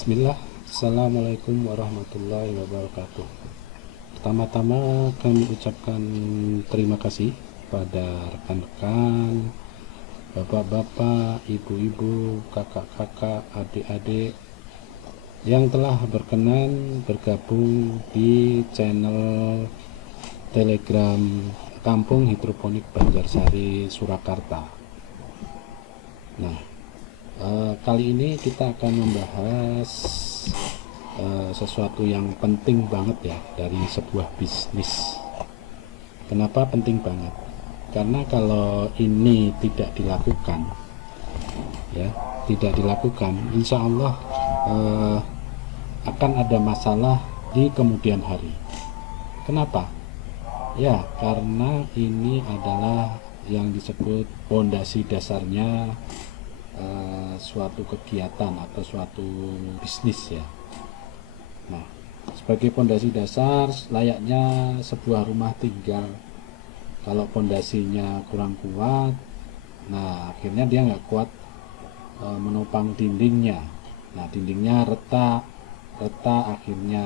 Bismillah, Assalamualaikum warahmatullahi wabarakatuh. Pertama-tama kami ucapkan terima kasih pada rekan-rekan, bapak-bapak, ibu-ibu, kakak-kakak, adik-adik yang telah berkenan bergabung di channel Telegram Kampung Hidroponik Banjarsari, Surakarta. Nah, kali ini kita akan membahas sesuatu yang penting banget ya dari sebuah bisnis. Kenapa penting banget? Karena kalau ini tidak dilakukan, ya, insya Allah akan ada masalah di kemudian hari. Kenapa? Ya, karena ini adalah yang disebut pondasi dasarnya suatu kegiatan atau suatu bisnis ya. Nah, sebagai pondasi dasar layaknya sebuah rumah tinggal. Kalau pondasinya kurang kuat, nah akhirnya dia nggak kuat menopang dindingnya. Nah, dindingnya retak, akhirnya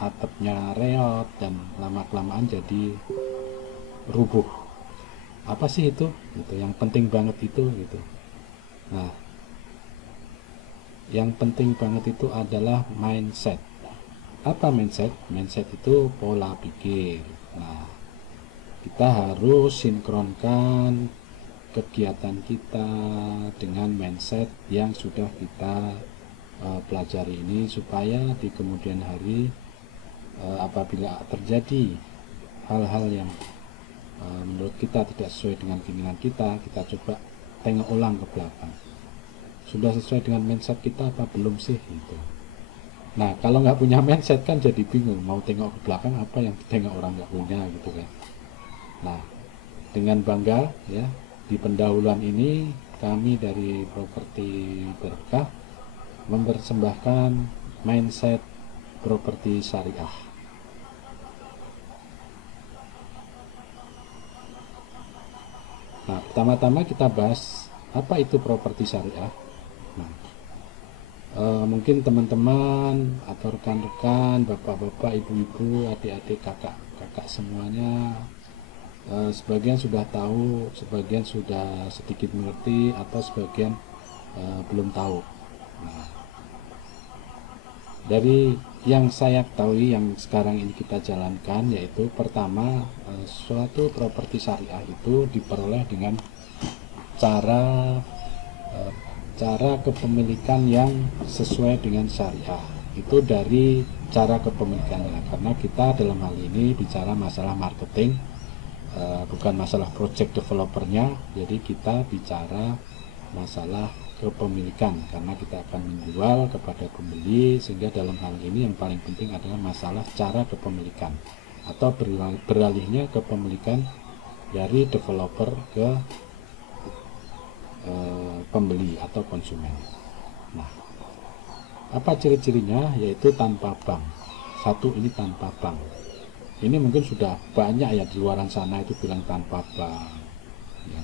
atapnya reot dan lama-kelamaan jadi rubuh. Apa sih itu? Gitu, yang penting banget itu gitu. Nah, yang penting banget itu adalah mindset. Apa mindset? Mindset itu pola pikir. Nah, kita harus sinkronkan kegiatan kita dengan mindset yang sudah kita pelajari ini, supaya di kemudian hari apabila terjadi hal-hal yang menurut kita tidak sesuai dengan keinginan kita, kita coba tengok ulang ke belakang. Sudah sesuai dengan mindset kita apa belum sih gitu. Nah, kalau nggak punya mindset kan jadi bingung mau tengok ke belakang apa yang ditengok orang nggak punya gitu kan. Nah, dengan bangga ya, di pendahuluan ini kami dari Properti Berkah mempersembahkan mindset properti syariah. Nah, pertama-tama kita bahas apa itu properti syariah. Nah, mungkin teman-teman atau rekan-rekan, bapak-bapak, ibu-ibu, adik-adik, kakak-kakak semuanya sebagian sudah tahu, sebagian sudah sedikit mengerti, atau sebagian belum tahu. Nah, dari yang saya ketahui yang sekarang ini kita jalankan, yaitu pertama, suatu properti syariah itu diperoleh dengan cara kepemilikan yang sesuai dengan syariah. Itu dari cara kepemilikannya, karena kita dalam hal ini bicara masalah marketing, bukan masalah project developernya. Jadi kita bicara masalah kepemilikan, karena kita akan menjual kepada pembeli, sehingga dalam hal ini yang paling penting adalah masalah cara kepemilikan atau beralihnya kepemilikan dari developer ke pembeli atau konsumen. Nah, apa ciri-cirinya? Yaitu tanpa bank. Satu, ini tanpa bank. Ini mungkin sudah banyak ya di luaran sana itu bilang tanpa bank ya.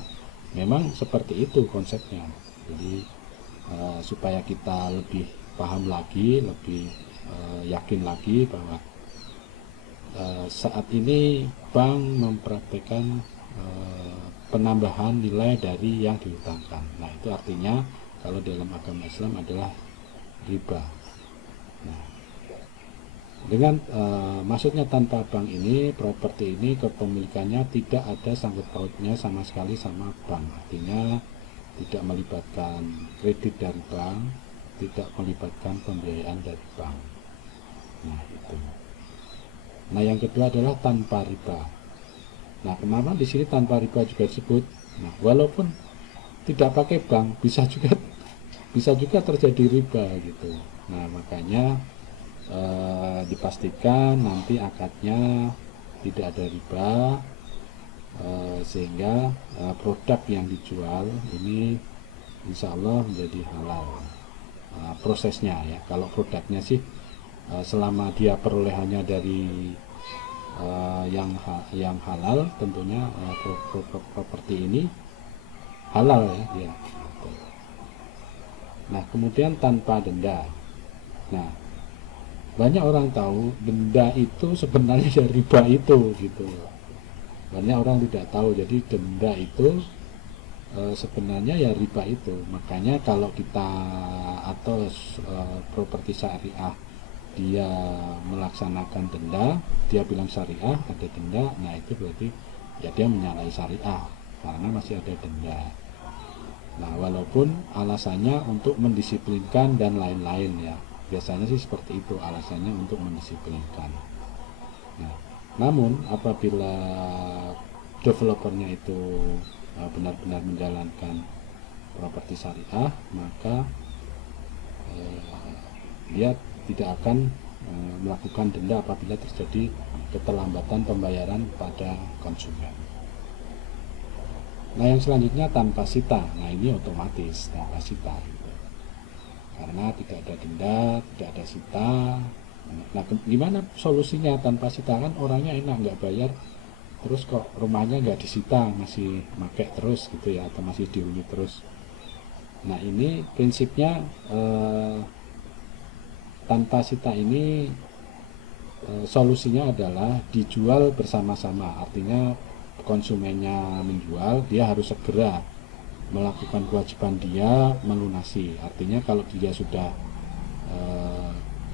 Memang seperti itu konsepnya. Jadi supaya kita lebih paham lagi, lebih yakin lagi bahwa saat ini bank mempraktikkan penambahan nilai dari yang dihutangkan. Nah, itu artinya kalau dalam agama Islam adalah riba. Nah, dengan maksudnya tanpa bank ini, properti ini kepemilikannya tidak ada sangkut pautnya sama sekali sama bank. Artinya tidak melibatkan kredit dari bank, tidak melibatkan pembiayaan dari bank. Nah, itu. Nah, yang kedua adalah tanpa riba. Nah, kenapa di sini tanpa riba juga disebut? Nah, walaupun tidak pakai bank, bisa juga terjadi riba gitu. Nah, makanya dipastikan nanti akadnya tidak ada riba, sehingga produk yang dijual ini insya Allah menjadi halal. Prosesnya ya, kalau produknya sih selama dia perolehannya dari yang halal, tentunya properti ini halal ya dia. Nah, kemudian tanpa denda. Nah, banyak orang tahu denda itu sebenarnya ya riba itu gitu. Banyak orang tidak tahu, jadi denda itu sebenarnya ya riba itu. Makanya kalau kita atau properti syariah dia melaksanakan denda, dia bilang syariah ada denda, nah itu berarti ya dia menyalahi syariah karena masih ada denda. Nah, walaupun alasannya untuk mendisiplinkan dan lain-lain ya, biasanya sih seperti itu alasannya, untuk mendisiplinkan. Nah, namun apabila developernya itu benar-benar menjalankan properti syariah, maka dia tidak akan melakukan denda apabila terjadi keterlambatan pembayaran pada konsumen. Nah, yang selanjutnya tanpa sita. Nah, ini otomatis tanpa sita karena tidak ada denda, tidak ada sita. Nah, gimana solusinya tanpa sita? Kan orangnya enak, nggak bayar, terus kok rumahnya nggak disita, masih pakai terus gitu ya, atau masih dihuni terus. Nah, ini prinsipnya tanpa sita ini solusinya adalah dijual bersama-sama. Artinya konsumennya menjual, dia harus segera melakukan kewajiban dia melunasi. Artinya kalau dia sudah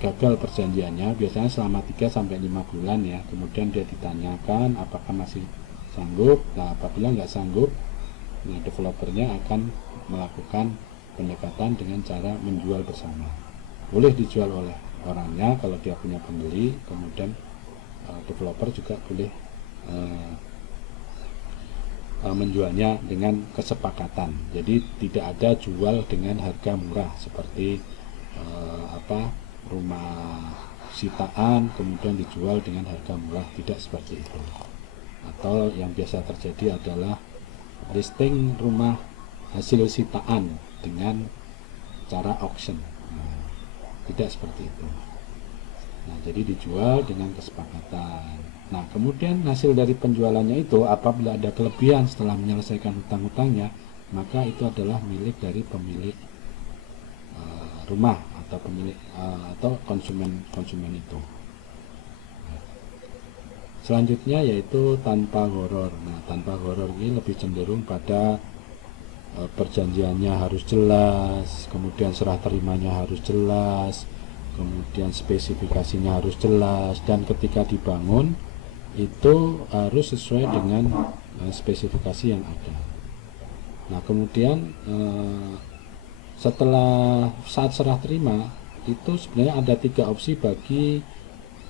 gagal perjanjiannya, biasanya selama 3-5 bulan ya, kemudian dia ditanyakan apakah masih sanggup. Nah, apabila nggak sanggup, nah, developernya akan melakukan pendekatan dengan cara menjual bersama. Boleh dijual oleh orangnya kalau dia punya pembeli, kemudian developer juga boleh menjualnya dengan kesepakatan. Jadi tidak ada jual dengan harga murah seperti rumah sitaan kemudian dijual dengan harga murah, tidak seperti itu. Atau yang biasa terjadi adalah listing rumah hasil sitaan dengan cara auction. Nah, tidak seperti itu. Nah, jadi dijual dengan kesepakatan. Nah, kemudian hasil dari penjualannya itu apabila ada kelebihan setelah menyelesaikan hutang-hutangnya, maka itu adalah milik dari pemilik rumah atau pemilik atau konsumen itu. Selanjutnya yaitu tanpa gharar. Nah, tanpa gharar ini lebih cenderung pada perjanjiannya harus jelas, kemudian serah terimanya harus jelas, kemudian spesifikasinya harus jelas, dan ketika dibangun itu harus sesuai dengan spesifikasi yang ada. Nah, kemudian setelah saat serah terima itu sebenarnya ada 3 opsi bagi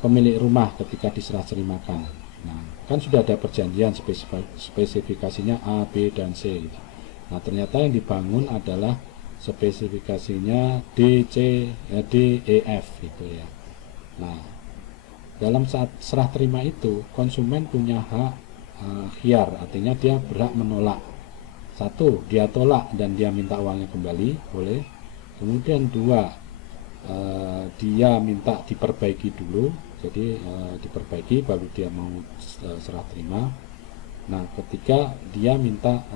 pemilik rumah ketika diserah terimakan. Nah, kan sudah ada perjanjian spesifikasinya A, B, dan C gitu. Nah, ternyata yang dibangun adalah spesifikasinya D, C, D, E, F gitu ya. Nah, dalam saat serah terima itu konsumen punya hak khiyar, artinya dia berhak menolak. 1, dia tolak dan dia minta uangnya kembali, boleh. Kemudian 2, dia minta diperbaiki dulu, jadi diperbaiki baru dia mau serah terima. Nah, ketika dia minta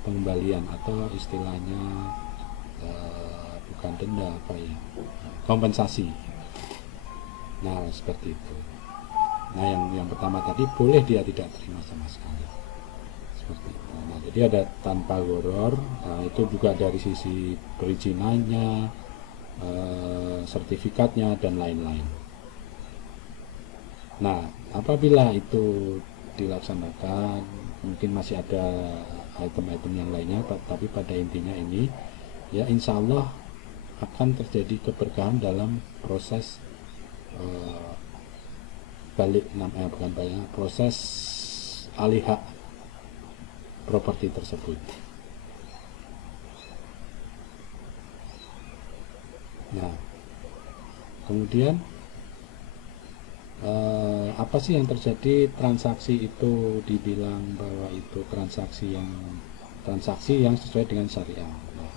pengembalian atau istilahnya bukan denda, kompensasi. Nah, seperti itu. Nah, yang pertama tadi boleh dia tidak terima sama sekali, seperti itu. Nah, jadi ada tanpa gharar. Nah, itu juga dari sisi perizinannya, sertifikatnya, dan lain-lain. Nah, apabila itu dilaksanakan, mungkin masih ada item-item yang lainnya, tapi pada intinya ini ya insya Allah akan terjadi keberkahan dalam proses proses alih hak properti tersebut. Nah, kemudian apa sih yang terjadi? Transaksi itu dibilang bahwa itu transaksi yang sesuai dengan syariah. Nah,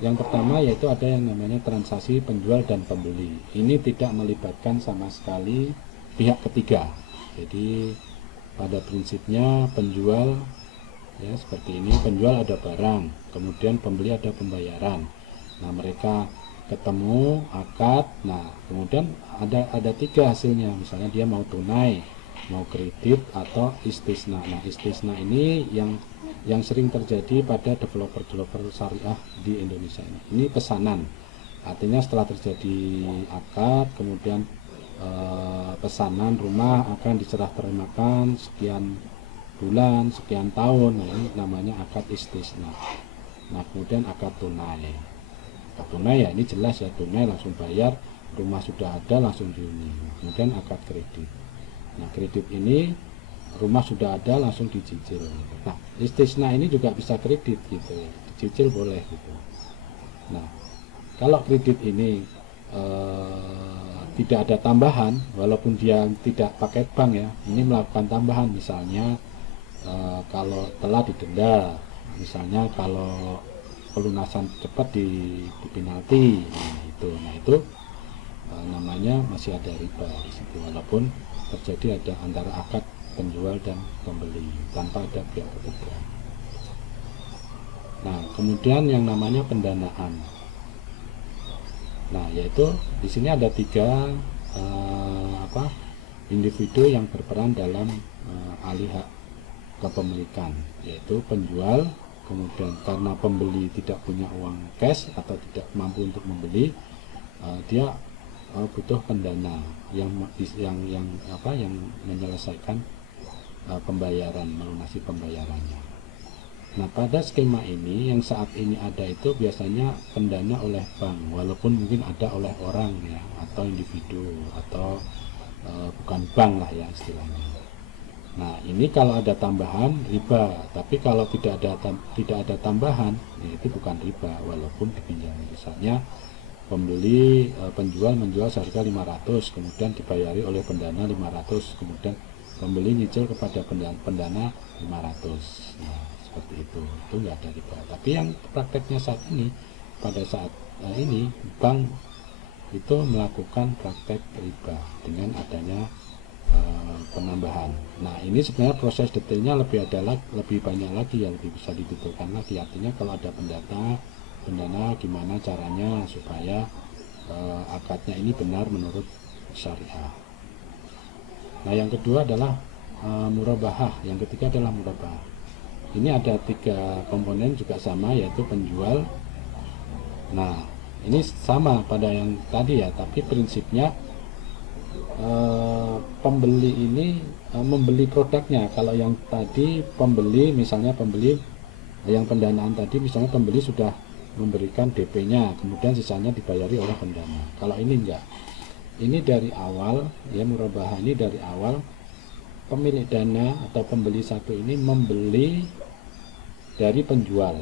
yang pertama yaitu ada yang namanya transaksi penjual dan pembeli. Ini tidak melibatkan sama sekali pihak ketiga. Jadi pada prinsipnya penjual ya seperti ini, penjual ada barang, kemudian pembeli ada pembayaran. Nah, mereka ketemu akad. Nah, kemudian ada tiga hasilnya, misalnya dia mau tunai, mau kredit, atau istisna. Nah, istisna ini yang sering terjadi pada developer syariah di Indonesia ini. Ini pesanan, artinya setelah terjadi akad, kemudian pesanan rumah akan diserah terimakan sekian bulan, sekian tahun. Nah, ini namanya akad istisna. Nah, kemudian akad tunai. Akad tunai ya ini jelas ya, tunai langsung bayar, rumah sudah ada langsung dihuni. Kemudian akad kredit. Nah, kredit ini rumah sudah ada langsung dicicil. Nah, istisna ini juga bisa kredit gitu, dicicil boleh gitu. Nah, kalau kredit ini tidak ada tambahan, walaupun dia tidak pakai bank ya, ini melakukan tambahan, misalnya kalau telah didenda, misalnya kalau pelunasan cepat di penalti, nah itu namanya masih ada riba di situ, walaupun terjadi ada antara akad penjual dan pembeli tanpa ada pihak ketiga. Nah, kemudian yang namanya pendanaan. Nah, yaitu di sini ada tiga individu yang berperan dalam alih hak kepemilikan, yaitu penjual. Kemudian karena pembeli tidak punya uang cash atau tidak mampu untuk membeli, dia butuh pendana yang menyelesaikan pembayaran, melunasi pembayarannya. Nah, pada skema ini yang saat ini ada itu biasanya pendana oleh bank, walaupun mungkin ada oleh orang ya, atau individu, atau bukan bank lah ya istilahnya. Nah, ini kalau ada tambahan riba, tapi kalau tidak ada tambahan, ya itu bukan riba walaupun dipinjam. Misalnya penjual menjual seharga 500, kemudian dibayari oleh pendana 500, kemudian pembeli nyicil kepada pendana 500. Nah, seperti itu nggak ada riba. Tapi yang prakteknya saat ini, pada saat ini bank itu melakukan praktek riba dengan adanya penambahan. Nah, ini sebenarnya proses detailnya lebih banyak lagi yang lebih bisa didetailkan lagi. Artinya kalau ada pendana gimana caranya supaya akadnya ini benar menurut syariah. Nah, yang kedua adalah murabahah, yang ketiga adalah murabahah. Ini ada tiga komponen juga sama, yaitu penjual. Nah, ini sama pada yang tadi ya, tapi prinsipnya pembeli ini membeli produknya. Kalau yang tadi pembeli, misalnya pembeli yang pendanaan tadi, misalnya pembeli sudah memberikan DP-nya, kemudian sisanya dibayari oleh pendana. Kalau ini enggak, ini dari awal ya, murabahah ini dari awal pemilik dana atau pembeli satu ini membeli dari penjual,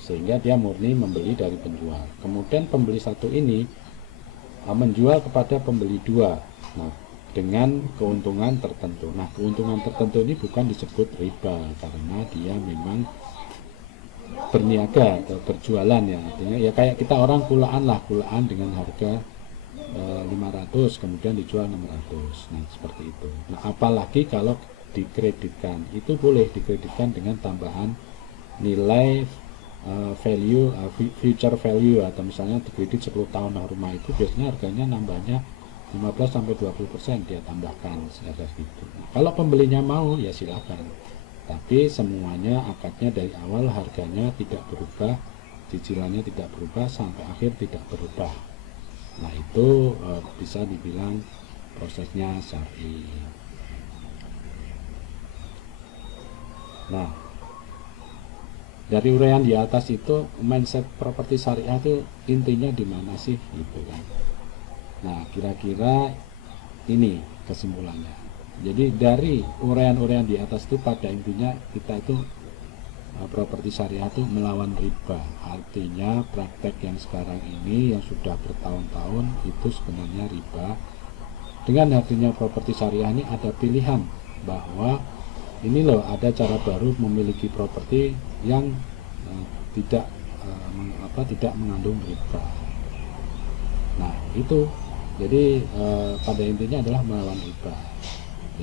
sehingga dia murni membeli dari penjual. Kemudian pembeli satu ini menjual kepada pembeli dua, nah dengan keuntungan tertentu. Nah, keuntungan tertentu ini bukan disebut riba karena dia memang berniaga atau berjualan ya, artinya ya kayak kita orang kulaan dengan harga 500 kemudian dijual 600. Nah, seperti itu. Nah, apalagi kalau dikreditkan, itu boleh dikreditkan dengan tambahan nilai future value, atau misalnya dikredit 10 tahun rumah itu biasanya harganya nambahnya 15-20% dia tambahkan secara gitu. Nah, kalau pembelinya mau ya silakan, tapi semuanya akadnya dari awal harganya tidak berubah, cicilannya tidak berubah, sampai akhir tidak berubah. Nah, itu bisa dibilang prosesnya syar'i. Nah, dari uraian di atas itu mindset properti syariah itu intinya di mana sih gitu kan. Nah, kira-kira ini kesimpulannya. Jadi dari uraian-uraian di atas itu pada intinya kita itu properti syariah itu melawan riba. Artinya praktek yang sekarang ini yang sudah bertahun-tahun itu sebenarnya riba. Dengan hadirnya properti syariah ini ada pilihan bahwa ini loh ada cara baru memiliki properti yang tidak mengandung riba. Nah, itu jadi pada intinya adalah melawan riba.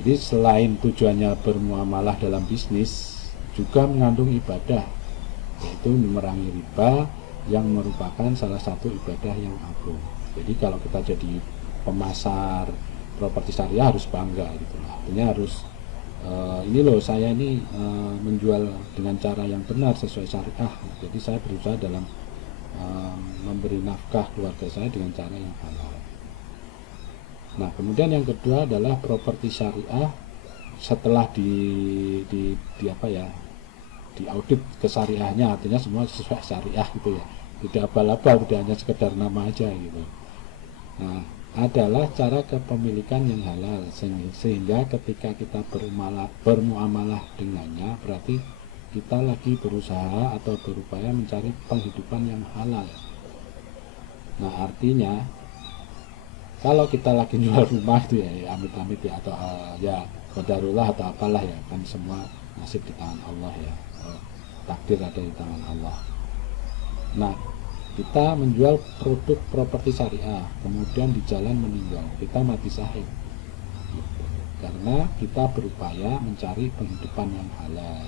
Jadi selain tujuannya bermuamalah dalam bisnis, juga mengandung ibadah, yaitu memerangi riba yang merupakan salah satu ibadah yang agung. Jadi kalau kita jadi pemasar properti syariah harus bangga gitu, artinya harus ini loh, saya ini menjual dengan cara yang benar sesuai syariah. Jadi saya berusaha dalam memberi nafkah keluarga saya dengan cara yang halal. Nah, kemudian yang kedua adalah properti syariah setelah di apa ya, di audit kesyariahnya, artinya semua sesuai syariah gitu ya, tidak abal-abal, tidak hanya sekedar nama aja gitu. Nah, adalah cara kepemilikan yang halal, sehingga ketika kita bermuamalah dengannya, berarti kita lagi berusaha atau berupaya mencari penghidupan yang halal. Nah, artinya kalau kita lagi jual rumah itu ya amit-amit ya, atau ya qadarullah atau apalah ya, kan semua nasib di tangan Allah ya, takdir ada di tangan Allah. Nah, kita menjual produk properti syariah, kemudian di jalan meninggal, kita mati syahid gitu. Karena kita berupaya mencari penghidupan yang halal.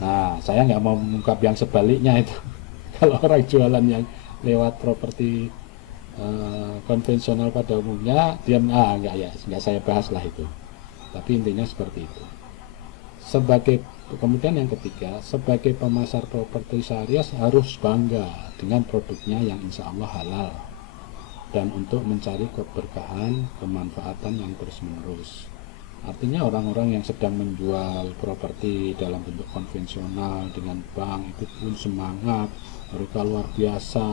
Nah, saya nggak mau mengungkap yang sebaliknya itu. Kalau orang jualan yang lewat properti konvensional pada umumnya, diam, nggak saya bahas lah itu. Tapi intinya seperti itu. Kemudian yang ketiga, sebagai pemasar properti syariah harus bangga dengan produknya yang insya Allah halal, dan untuk mencari keberkahan, kemanfaatan yang terus-menerus. Artinya orang-orang yang sedang menjual properti dalam bentuk konvensional dengan bank itu pun semangat, mereka luar biasa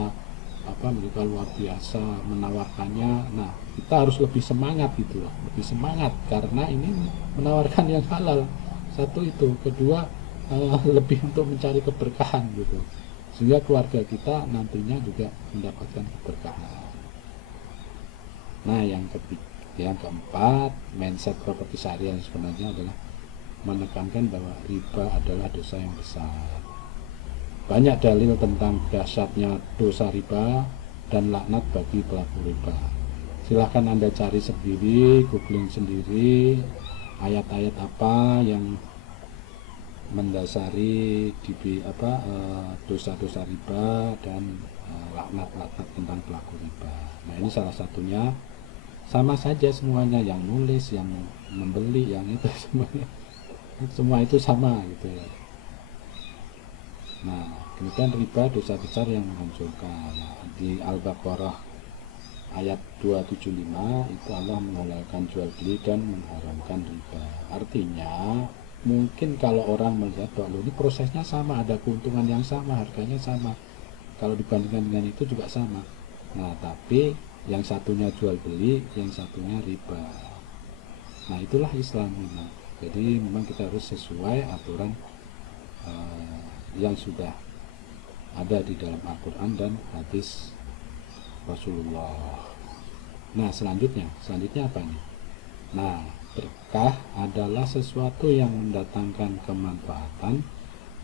menawarkannya. Nah, kita harus lebih semangat gitu loh, lebih semangat karena ini menawarkan yang halal. Satu itu, kedua lebih untuk mencari keberkahan gitu, sehingga keluarga kita nantinya juga mendapatkan keberkahan. Nah, yang keempat, mindset properti syariah sebenarnya adalah menekankan bahwa riba adalah dosa yang besar. Banyak dalil tentang dahsyatnya dosa riba dan laknat bagi pelaku riba. Silahkan Anda cari sendiri, googling sendiri ayat-ayat apa yang mendasari dosa-dosa riba dan laknat-laknat tentang pelaku riba. Nah, ini salah satunya. Sama saja semuanya, yang nulis, yang membeli, yang itu semuanya, semua itu sama gitu ya. Nah, kemudian riba dosa besar yang menghancurkan. Di Al-Baqarah ayat 275 itu Allah menghalalkan jual beli dan mengharamkan riba. Artinya mungkin kalau orang melihat bahwa ini prosesnya sama, ada keuntungan yang sama, harganya sama, kalau dibandingkan dengan itu juga sama. Nah, tapi yang satunya jual beli, yang satunya riba. Nah, itulah Islam memang. Jadi memang kita harus sesuai aturan yang sudah ada di dalam Al-Quran dan hadis Rasulullah. Nah, selanjutnya apa nih? Nah, berkah adalah sesuatu yang mendatangkan kemanfaatan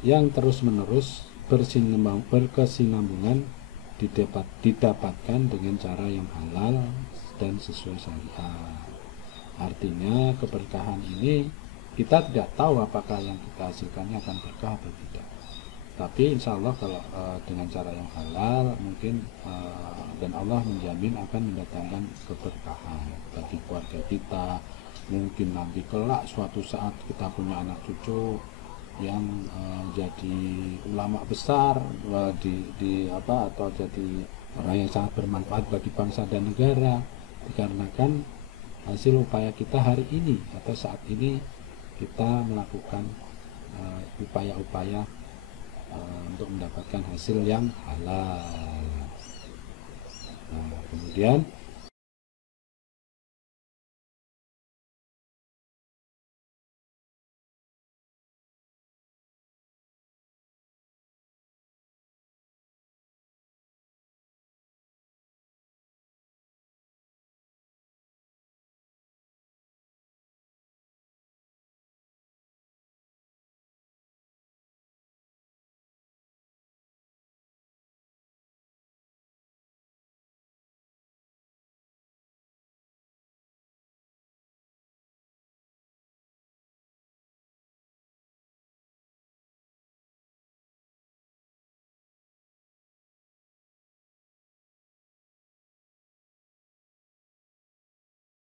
yang terus-menerus berkesinambungan, didapatkan dengan cara yang halal dan sesuai syariah. Artinya keberkahan ini kita tidak tahu apakah yang kita hasilkannya akan berkah atau tidak. Tapi insya Allah kalau dengan cara yang halal mungkin dan Allah menjamin akan mendatangkan keberkahan bagi keluarga kita. Mungkin nanti kelak suatu saat kita punya anak cucu yang jadi ulama besar atau jadi orang yang sangat bermanfaat bagi bangsa dan negara, dikarenakan hasil upaya kita hari ini atau saat ini kita melakukan upaya-upaya untuk mendapatkan hasil yang halal. Nah, kemudian